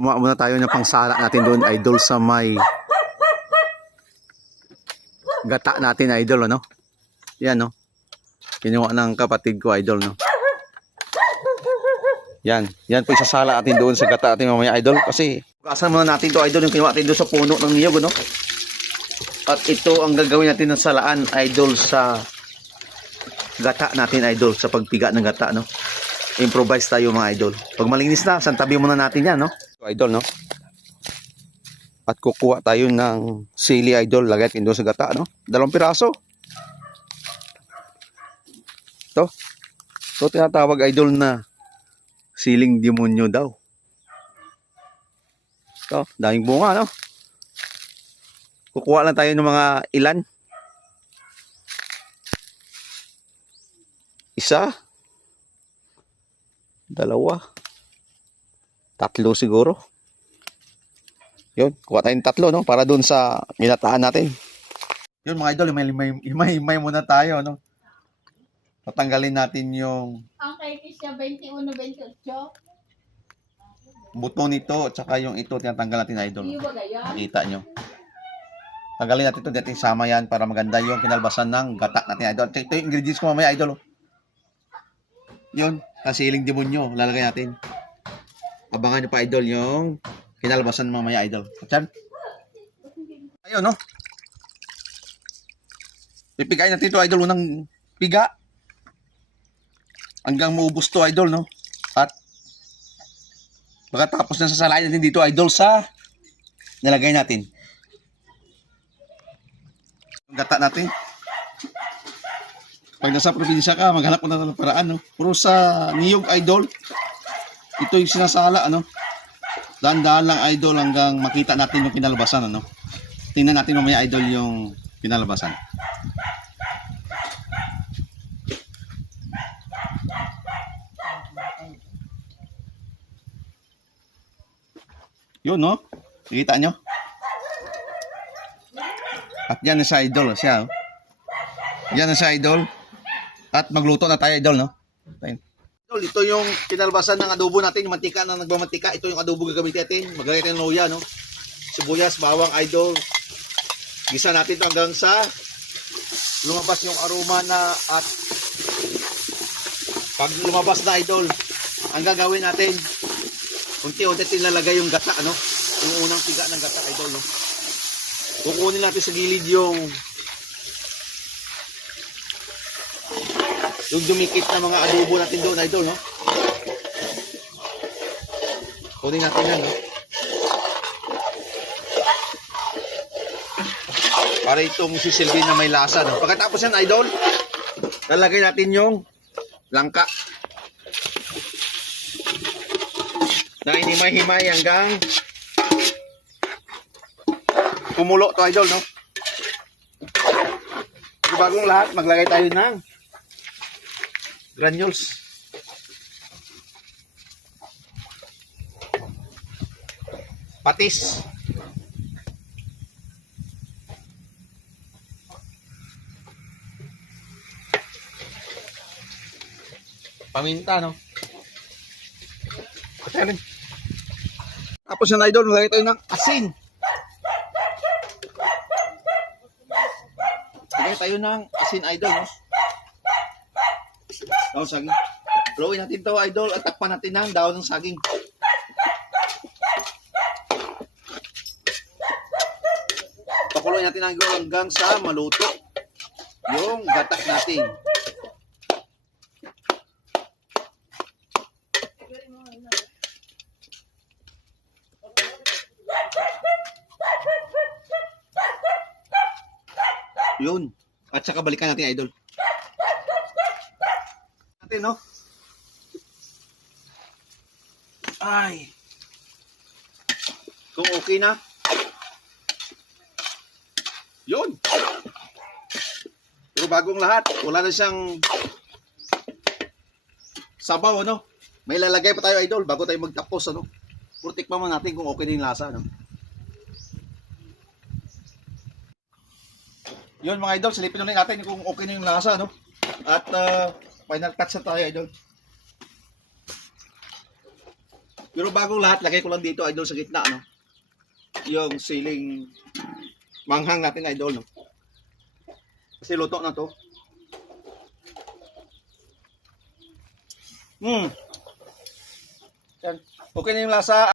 Kumuha muna tayo ng pangsala natin doon, idol, sa may gata natin, idol, ano? Yan, no? Kinuha ng kapatid ko, idol, no? Yan po isasala natin doon sa gata natin mamaya, idol. Kasi, kasan muna natin to, idol, yung kinuha natin doon sa puno ng niyog, no? At ito ang gagawin natin ng salaan, idol, sa gata natin, idol, sa pagpiga ng gata, no? Improvise tayo, mga idol. Pag malinis na, santabi muna natin yan, no? Idol, no? At kukuha tayo ng sili, idol, lagay natin doon sa gata, no? 2 piraso. Ito tinatawag, idol, na siling demonyo daw. Ito, daming bunga, no? Kukuha lang tayo ng mga ilan. 1, 2, 3 siguro. Yun, kuha tayong 3, no? Para dun sa ginataan natin. Yun, mga idol, himay muna tayo, no? Tatanggalin natin yung Ang kay Kisha 21, 28. buto nito at saka yung ito tinatanggal natin, idol. Iyo ba gaya? Nakita nyo. Tanggalin natin ito, natin sama yan para maganda yung kinalbasan ng gata natin, idol. Ito yung ingredients ko mamaya, idol. Yun, kasiling demonyo, lalagay natin. Abangan nyo pa, idol, yung kinalbasan mamaya, idol. Atyan. Ayun, no? Pipigayin natin ito, idol, unang piga. Hanggang maubos to, idol, no? At pagkatapos na sasalain natin dito, idol, sa nilagay natin. Yung gata natin. Pag nasa probinsya ka, maghanap mo na ng paraan, no? Puro sa niyog, idol. Ito yung sinasala, ano? Dahan-dahan lang, idol, hanggang makita natin yung kinalabasan, ano? Tingnan natin mamaya, idol, yung kinalabasan. Yun, no? Nakita nyo? At yan na siya, idol. Siya, oh. Yan na siya, idol. At magluto na tayo, idol, no? Idol, ito yung kinalbasan ng adobo natin. Yung mantika na nagmamantika. Ito yung adobo gagamitin natin. Maglagay tayo ng luya, no? Sibuyas, bawang, idol. Gisa natin ito hanggang sa lumabas yung aroma na at pag lumabas na, idol, ang gagawin natin, unti-unti tinalagay yung gata, ano? Yung unang piga ng gata, idol, no? Kukunin natin sa gilid yung dumikit na mga adobo natin doon, idol, no? Kunin natin yan, no? Para itong sisilbi na may lasa, no? Pagkatapos yan, idol, lalagay natin yung langka. Na hinimay-himay hanggang kumulo to, idol, no? So, bagong lahat, maglagay tayo ng granules. Patis. Paminta, no? Tapos yan, idol, maglagay tayo ng asin. Maglagay tayo ng asin, idol, no? Daon saging. Haluin natin to, idol, at takpan natin ng daon ng saging. Pakuloy natin hanggang sa maluto yung gata natin. Yun. At saka balikan natin, idol. Natin, no? Ay. Kung okay na. Yun. Pero bagong lahat. Wala na siyang sabaw, ano? May lalagay pa tayo, idol, bago tayo magtapos, ano? Puro tikman mo natin kung okay na yung lasa, ano? Yun, mga idol, silipin ulit natin kung okay na yung lasa, no? At final touch na tayo, idol. Pero bagong lahat, lagay ko lang dito, idol, sa gitna, no? Yung siling manghang natin, idol, no? Kasi luto na to. Yan. Okay na yung lasa.